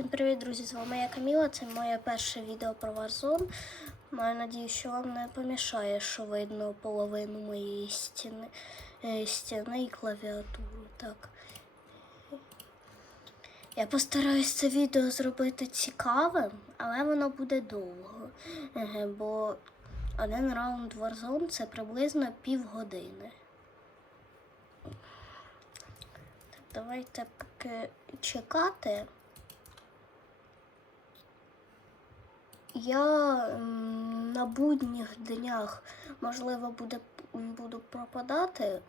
Всім привіт, друзі! З вами я Каміла. Це моє перше відео про Warzone. Маю надію, що вам не помішає, що видно половину моєї стіни, е, стіни і клавіатуру. Так. Я постараюсь це відео зробити цікавим, але воно буде довго. Бо один раунд Warzone це приблизно півгодини. Так, давайте поки чекати. Я на будніх днях, можливо, буде, буду пропадати.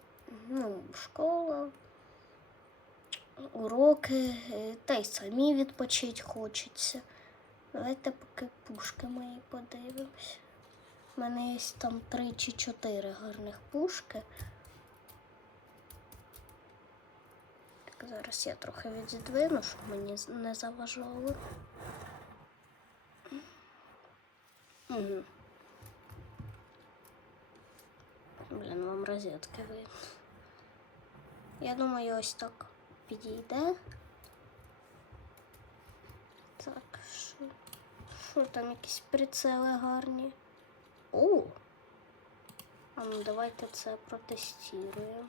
Ну, школа, уроки, е, та й самі відпочити хочеться. Давайте поки пушки мої подивимось. У мене є там три чи чотири гарних пушки. Так, зараз я трохи відздвину, щоб мені не заважало. Угу. Блін, вам розетки видно. Я думаю, ось так підійде. Так, що? Що там якісь прицели гарні? О! А ну давайте це протестуємо.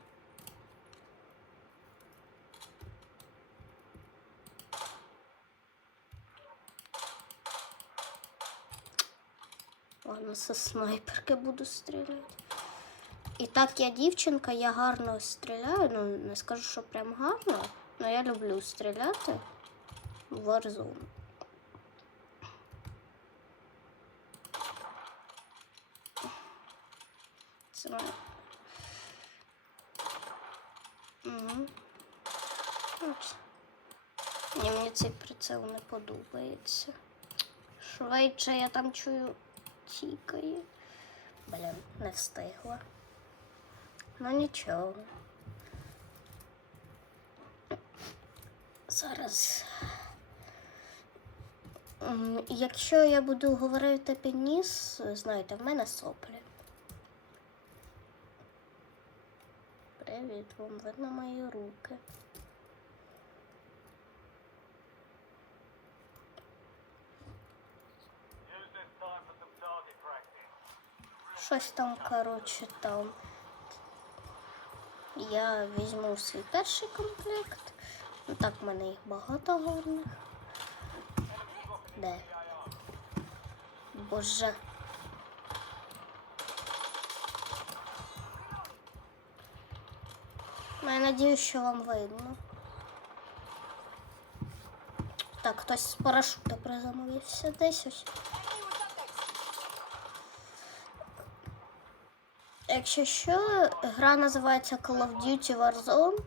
Ладно, со снайперки буду стріляти. І так я дівчинка, я гарно стріляю. Ну, не скажу, що прям гарно, але я люблю стріляти в Warzone. Це мене. Угу. Мені цей прицел не подобається. Швидше я там чую тікає. Блін, не встигла. Ну нічого. Зараз. Якщо я буду говорити під ніс, знаєте, в мене соплі. Привіт, вам видно мої руки. Щось там, коротше, там. Я візьму свій перший комплект. Ну так, в мене їх багато гарних. Де? Боже. Ну, Я надію, що вам видно. Так, хтось з парашута приземлився десь ось. Якщо що, гра називається Call of Duty Warzone.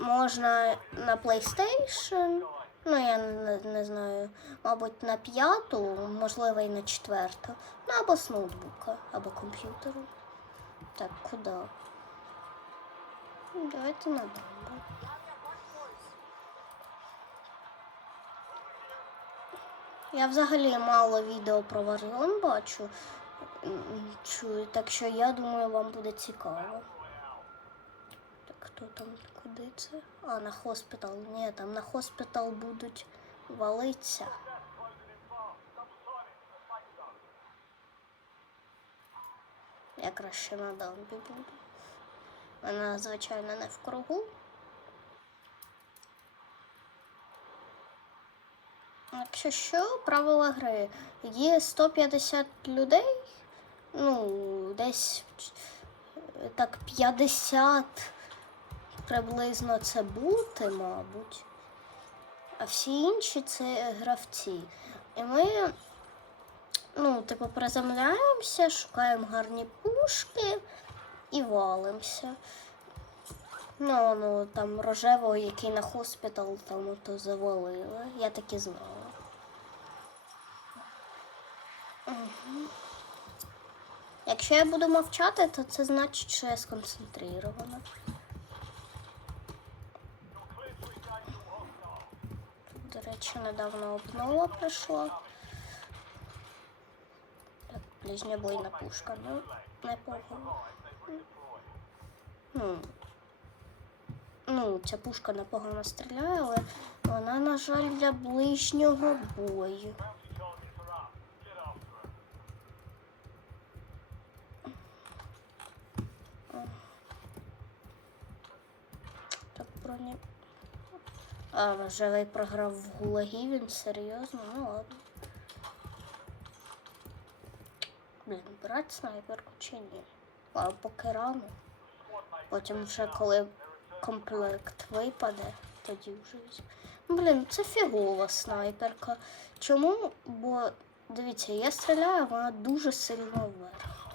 Можна на PlayStation, ну я не, не знаю, мабуть, на п'яту, можливо, і на четверту. Ну або з ноутбука, або комп'ютеру. Так, куди? Ну, Давайте на дамбу. Я взагалі мало відео про Warzone бачу. Чую, так що я думаю, вам буде цікаво. Так, хто там, куди це? А, на хоспітал. Ні, там на хоспітал будуть валитися. Я краще на дамбі буду. Вона, звичайно, не в кругу. Якщо що, правила гри. Є 150 людей, ну, десь так 50 приблизно це бути, мабуть. А всі інші це гравці. І ми, ну, типу, приземляємося, шукаємо гарні пушки і валимося. Ну, ну там рожевого, який на хоспітал там ото завалили. Я так і знала. Мгм. Якщо я буду мовчати, то це значить, що я сконцентрована. До речі, недавно обнова прийшла. Так, ближньобойна пушка, ну, непогано. Ну, ну, ця пушка непогано стріляє, але вона, на жаль, для ближнього бою. Броні. А, рожевий програв в гулагі, він серйозно, ну ладно. Блін, брати снайперку чи ні? А поки рано. Потім вже коли комплект випаде, тоді вже Блін, це фігова снайперка. Чому? Бо дивіться, я стріляю, вона дуже сильно вверх.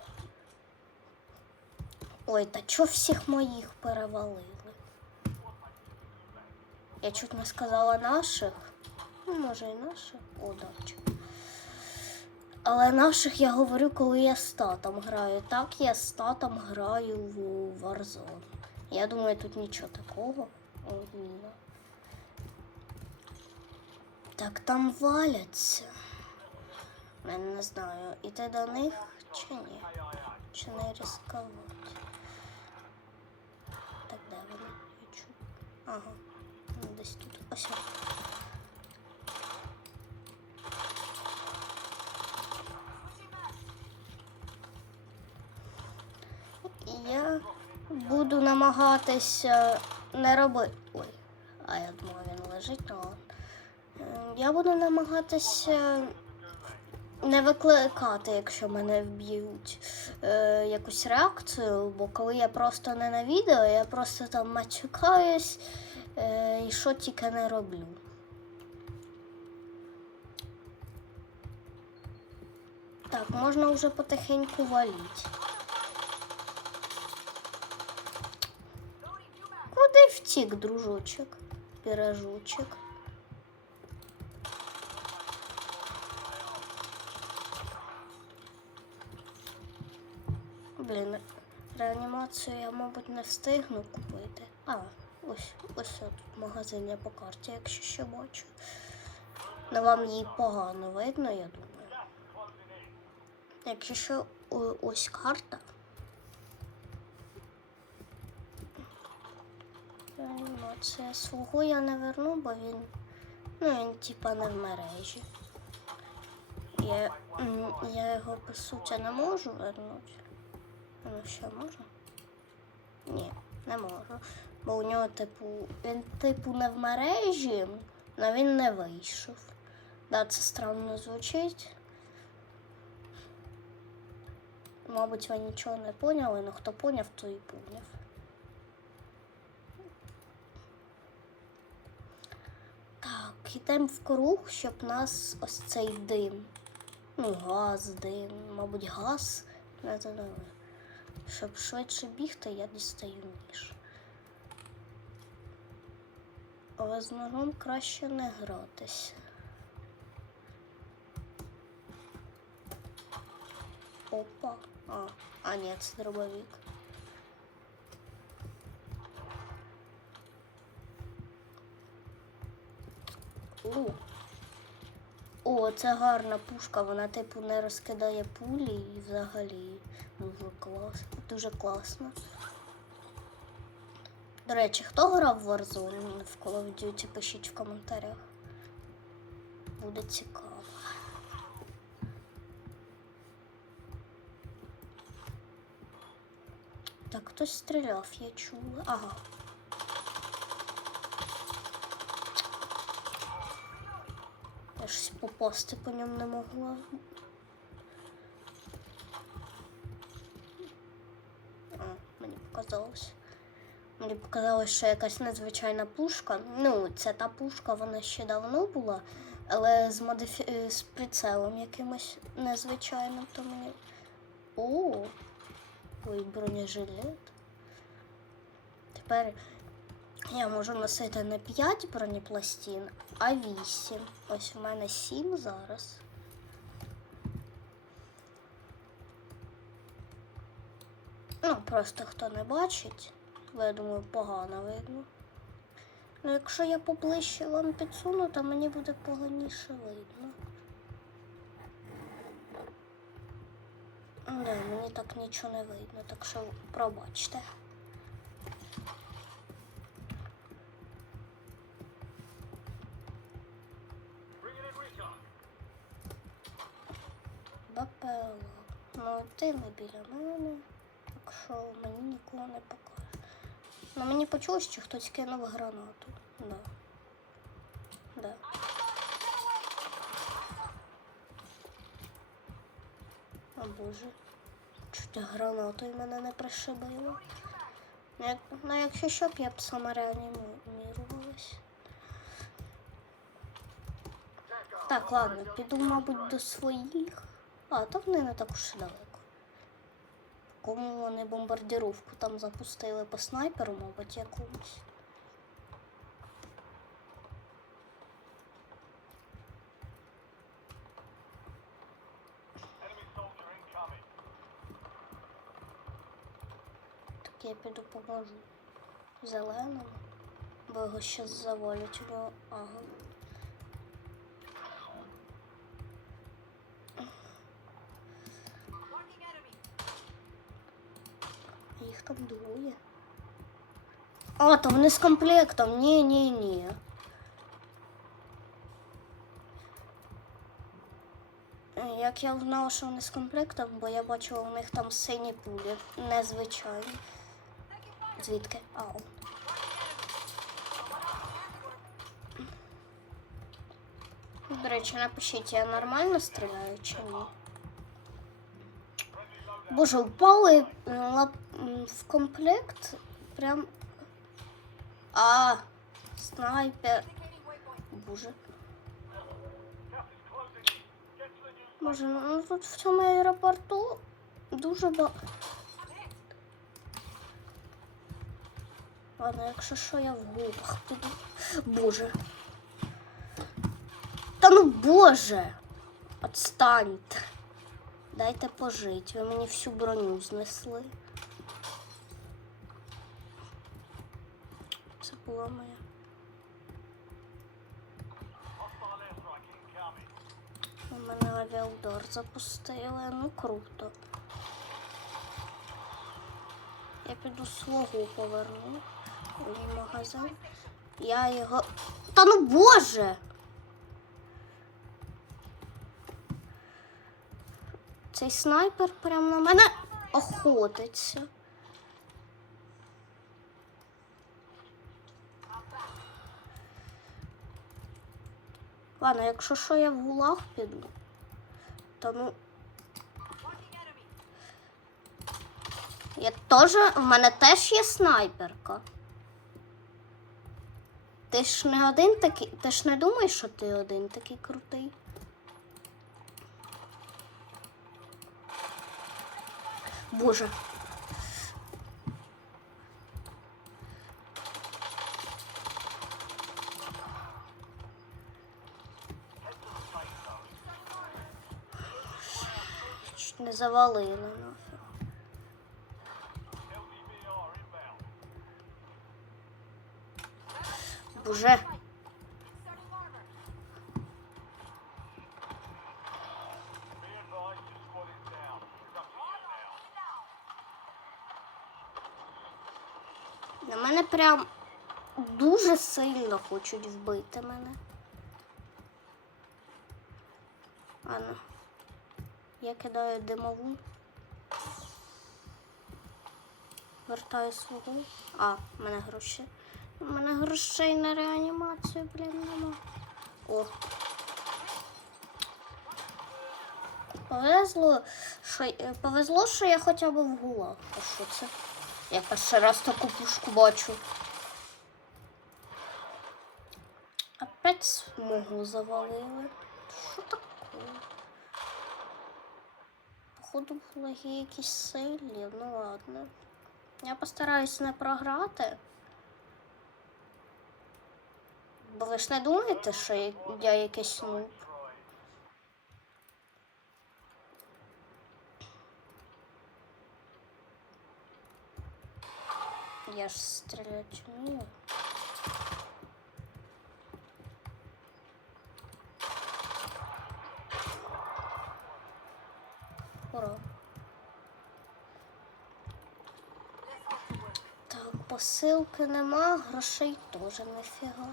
Ой, та чо всіх моїх перевалили? Я чуть не сказала наших. Ну, може і наших. Удачі. Але наших я говорю, коли я з татом граю. Так я з татом граю в Warzone. Я думаю, тут нічого такого. О, міна. Так там валяться. Я не знаю, іти до них чи ні. Чи не ризикувати. Так, де вони? Ага. Ось. Я буду намагатися не робити. Ой, а я думала, він лежить, ну ладно. Е, Я буду намагатися не викликати, якщо мене вб'ють е, якусь реакцію, бо коли я просто не на відео, я просто там матюкаюсь е, і що тільки не роблю. Так, можна вже потихеньку валити. Куди втік, дружочок, пірожочок? Блін, реанімацію я, мабуть, не встигну купити. А, ось, ось тут магазин я по карті, якщо ще бачу. Ну вам її погано видно, я думаю. Якщо що, ось карта. Реанімація свого я не верну, бо він. Ну, він типа не в мережі. Я, я його по суті не можу вернути. Ну що можна? Ні, не можу. Бо у нього, типу, він типу не в мережі, але він не вийшов. Да, це странно звучить. Мабуть, ви нічого не поняли, але хто поняв, то і поняв. Так, йдемо в круг, щоб нас ось цей дим. Ну, газ, дим, мабуть, газ не задали. Щоб швидше бігти, я дістаю ніж. Але з ножом краще не гратися. Опа. А, а ні, це дробовик. О. О, це гарна пушка, вона типу не розкидає пулі і взагалі дуже клас, дуже класно. До речі, хто грав в Warzone в Call of Duty, пишіть в коментарях. Буде цікаво. Так, хтось стріляв, я чула. Ага. Я щось попасти по ньому не могла. А, мені показалось. Мені показалось, що якась незвичайна пушка. Ну, це та пушка, вона ще давно була, але з, модифі... е, з прицелом якимось незвичайним, то мені. О! Ой, бронежилет. Тепер я можу носити не 5 бронепластин, а 8. Ось у мене 7 зараз. Ну, просто хто не бачить, але я думаю, погано видно. Ну, якщо я поближче вам підсуну, то мені буде поганіше видно. Ну, не, мені так нічого не видно, так що пробачте. Бапело. Ну ти не біля мене, так що мені нікого не показує. Ну мені почулось, що хтось кинув гранату. Да. Да. О боже. Чуть гранатою мене не пришибило. Ну, як, ну якщо що б я б сама реанімувалась. Так, ладно, піду, мабуть, до своїх. А, то вони не так уж далеко. Кому вони бомбардировку там запустили по снайперу, мабуть, якомусь. Так я піду поможу зеленому, бо його щас завалять. Ага. Їх там двоє. А, то вони з комплектом. Ні, ні, ні. Як я знала, що вони з комплектом, бо я бачила у них там сині пулі, незвичайні. Звідки? Ау. До речі, напишіть, я нормально стріляю чи ні? Боже, упали в комплект прям. А, снайпер. Боже. Боже, ну тут в цьому аеропорту дуже ба. Ладно, якщо що, я в губах піду. Боже. Та ну боже! Отстаньте. Дайте пожить. Ви мені всю броню знесли. Це була моя. У мене авіаудар запустили, ну круто. Я піду свого поверну в магазин. Я його. Та ну боже! Цей снайпер прямо на мене охотиться. Ладно, якщо що я в гулаг піду, то ну. Я теж, в мене теж є снайперка. Ти ж не один такий. Ти ж не думаєш, що ти один такий крутий. Боже. Чуть не завалили нафіг. Боже. Прям дуже сильно хочуть вбити мене. Ану. Я кидаю димову. Вертаю свого. А, в мене гроші. У мене грошей на реанімацію, блін, нема. О. Повезло, що, повезло, що я хоча б в гулах. А що це? Я перший раз таку пушку бачу. Опять смугу завалили. Що таке? Походу влаги якісь сильні, ну ладно. Я постараюсь не програти. Бо ви ж не думаєте, що я- якийсь нуб? Я ж стрелять вмію. Ура. Так, посилки нема, грошей теж нифіга.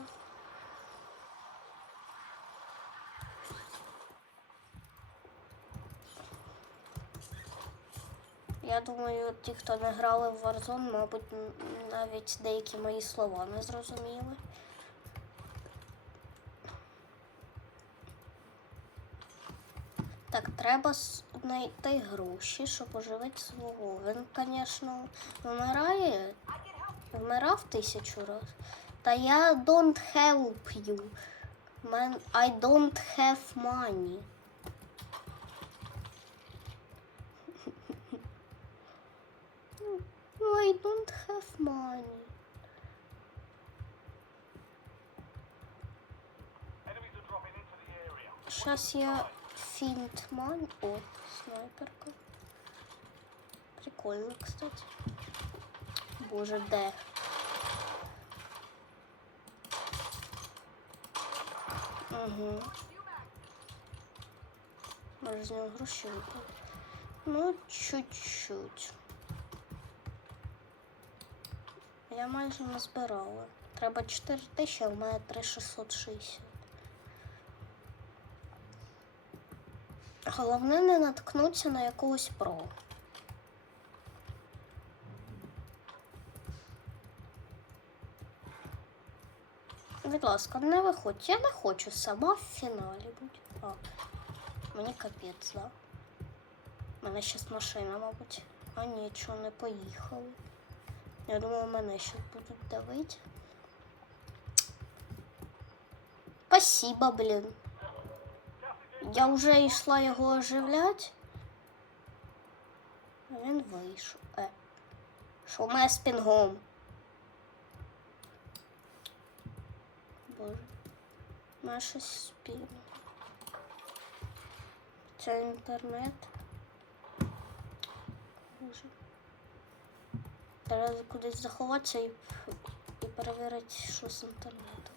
Я думаю, ті, хто не грали в Warzone, мабуть, навіть деякі мої слова не зрозуміли. Так, треба знайти гроші, щоб оживити свого. Він, звісно, вмирає, вмирав тисячу раз. Та я don't help you. Man, I don't have money. I don't have money. Сейчас я финт ман. О, снайперка. Прикольно, кстати. Боже, де? Угу. Може з нього гроші випали. Ну, чуть-чуть. Я майже назбирала. Треба 4 тисячі, а в мене 3660. Головне не наткнутися на якогось про. Будь ласка, не виходь. Я не хочу сама в фіналі бути. А, мені капець, да? У мене щас машина, мабуть. А нічого, не поїхали. Я думала, мене ще будуть давити. Спасибо, блін. Я вже йшла його оживляти. А він вийшов. Е. Що в мене з? Боже. З пінгом. Це інтернет. Боже. Треба кудись заховатися і, і перевірити, що з інтернетом.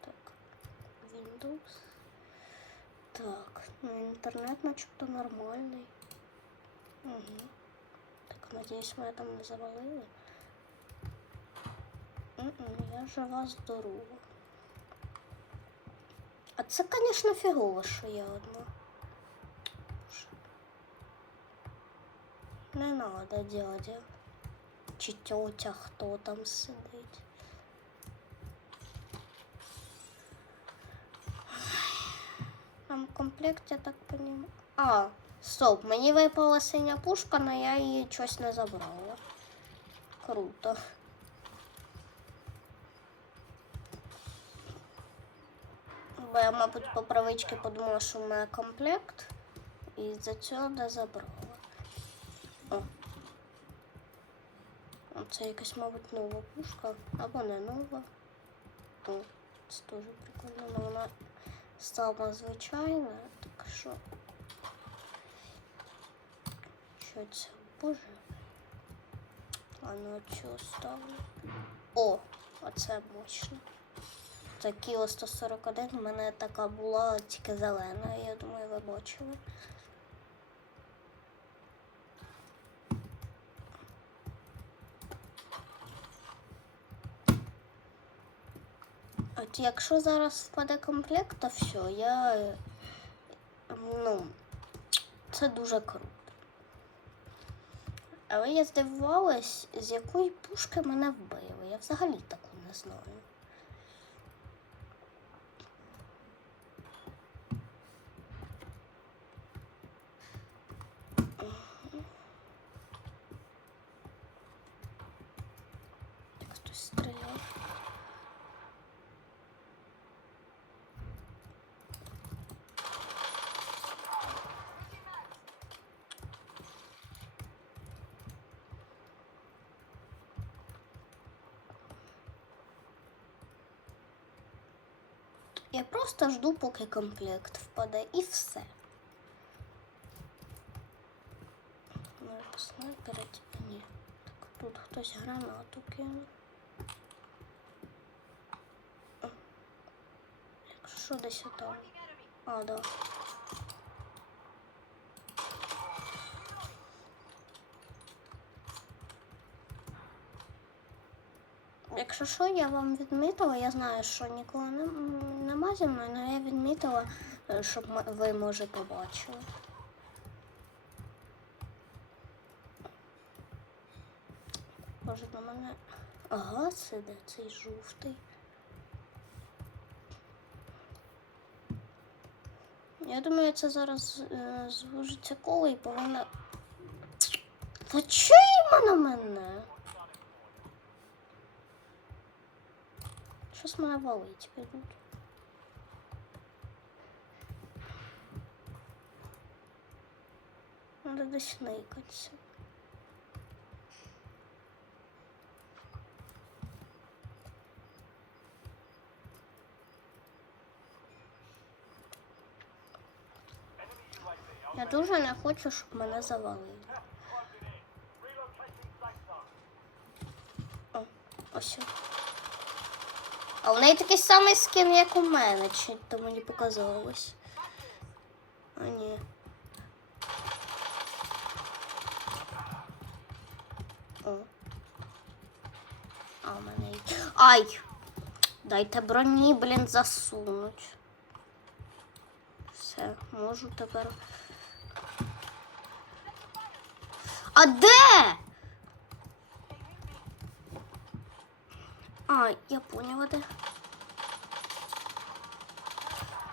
Так. Windows. Так, ну інтернет начебто нормальний. Угу. Так, надіюсь, мене там не завалили. М-м, я жива здорова. А це, звісно, фігово, що я одна. Не надо, дядя. Чи тьотя, хто там сидить. Там комплект, я так понимаю. А, стоп, мені випала синя пушка, але я її щось не забрала. Круто. Бо я, мабуть, по правичці подумала, що в мене комплект. І за цього не забрала. О. Це якась, мабуть, нова пушка. Або не нова. О, це теж прикольно, але вона сама звичайна, так що. Що це? Боже. А ну цю ставлю. О, оце мощно. Це Кіо 141, в мене така була тільки зелена, я думаю, ви бачили. От якщо зараз впаде комплект, то все, я. Ну, це дуже круто. Але я здивувалась, з якої пушки мене вбили. Я взагалі таку не знаю. Так хтось стріляв. Я просто жду, поки комплект впаде, і все. Може снайперить? Ні. Так тут хтось гранату кинув. Якщо що десь там. А, да. Якщо що, я вам відмітила, я знаю, що ніколи не, нема зі мною, але я відмітила, е, щоб ви, може, побачили. Боже, на мене ага, сиде цей жовтий. Я думаю, це зараз е, звужиться коло і повинна... Та чима на мене? Щось мене валить підуть. Надо десь никатися. Я дуже не хочу, щоб мене завалили. О, ось. А в неї такий самий скін, як у мене, чи то мені показалось. А ні. О. А в мене. Ай! Дайте броні, блін, засунуть. Все, можу тепер. А де? А, я поняла, де.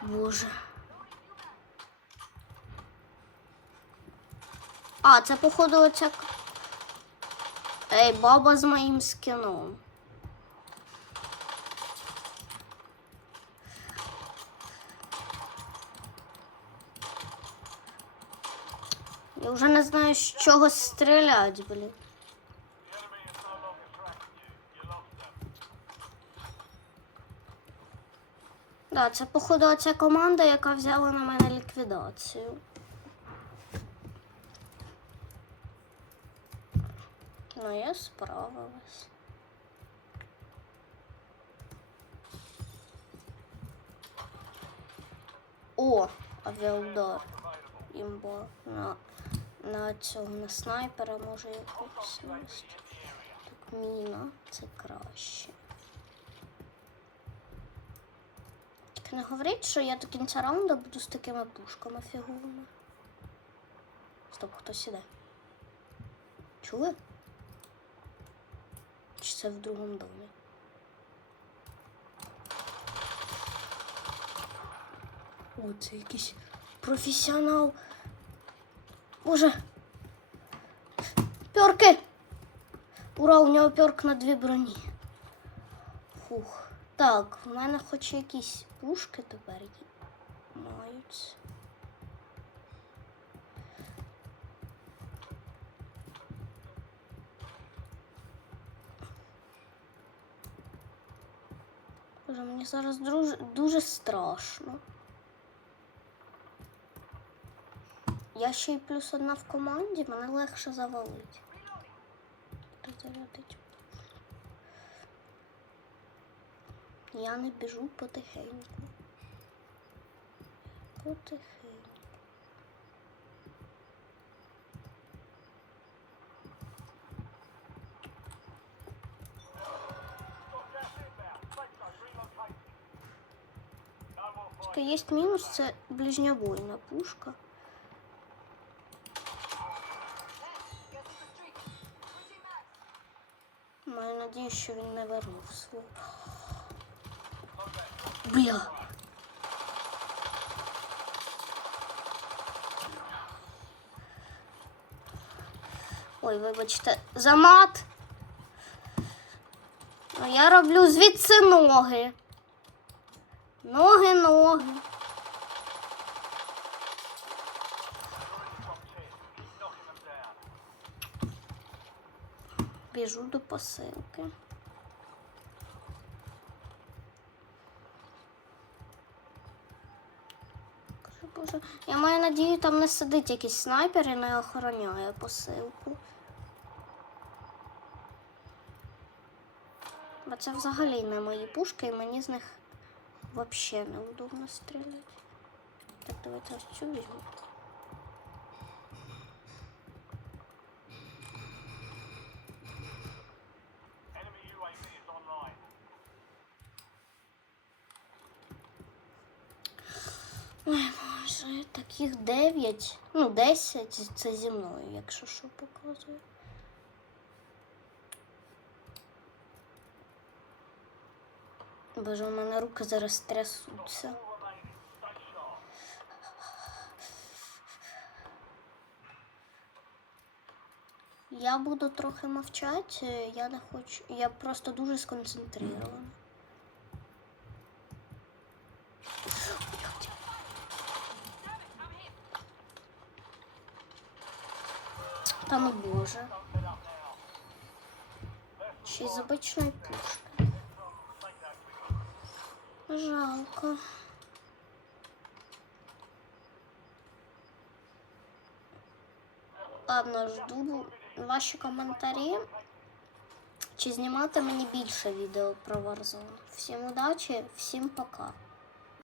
Боже. А, це походу оця. Ей, баба з моїм скіном. Я вже не знаю, з чого стріляти, блін. Да, це походу оця команда, яка взяла на мене ліквідацію. Ну, я справилась. О, авіаудар. Імбо. На, на цього на снайпера може якось. Так, міна, це краще. Тільки не говоріть, що я до кінця раунду буду з такими пушками фіговими. Стоп, хтось іде. Чули? Чи це в другому домі? О, це якийсь професіонал. Боже. Пьорки! Ура, у нього пьорк на дві броні. Фух. Так, в мене хоч якісь пушки тепер. Маються. Боже, мені зараз дуже страшно. Я ще й плюс одна в команді, мене легше завалить. Розрядить. Я не біжу потихеньку. Потихеньку. Тільки є мінус, це ближньобойна пушка. Маю надію, що він не вернув свого. Бля. Ой, вибачте, за мат. Ну, я роблю звідси ноги. Ноги, ноги. Біжу до посилки. Боже. Я маю надію, там не сидить якийсь снайпер і не охороняє посилку. Бо це взагалі не мої пушки, і мені з них взагалі неудобно стріляти. Так, давайте ось цю візьму. таких 9, ну 10 це зі мною, якщо що показую. Боже, у мене руки зараз трясуться. Я буду трохи мовчати, я не хочу. Я просто дуже сконцентрирована. Та ну боже. Й з обичної пушки. Жалко. Ладно, жду ваші коментарі. Чи знімати мені більше відео про Warzone. Всім удачі, всім пока.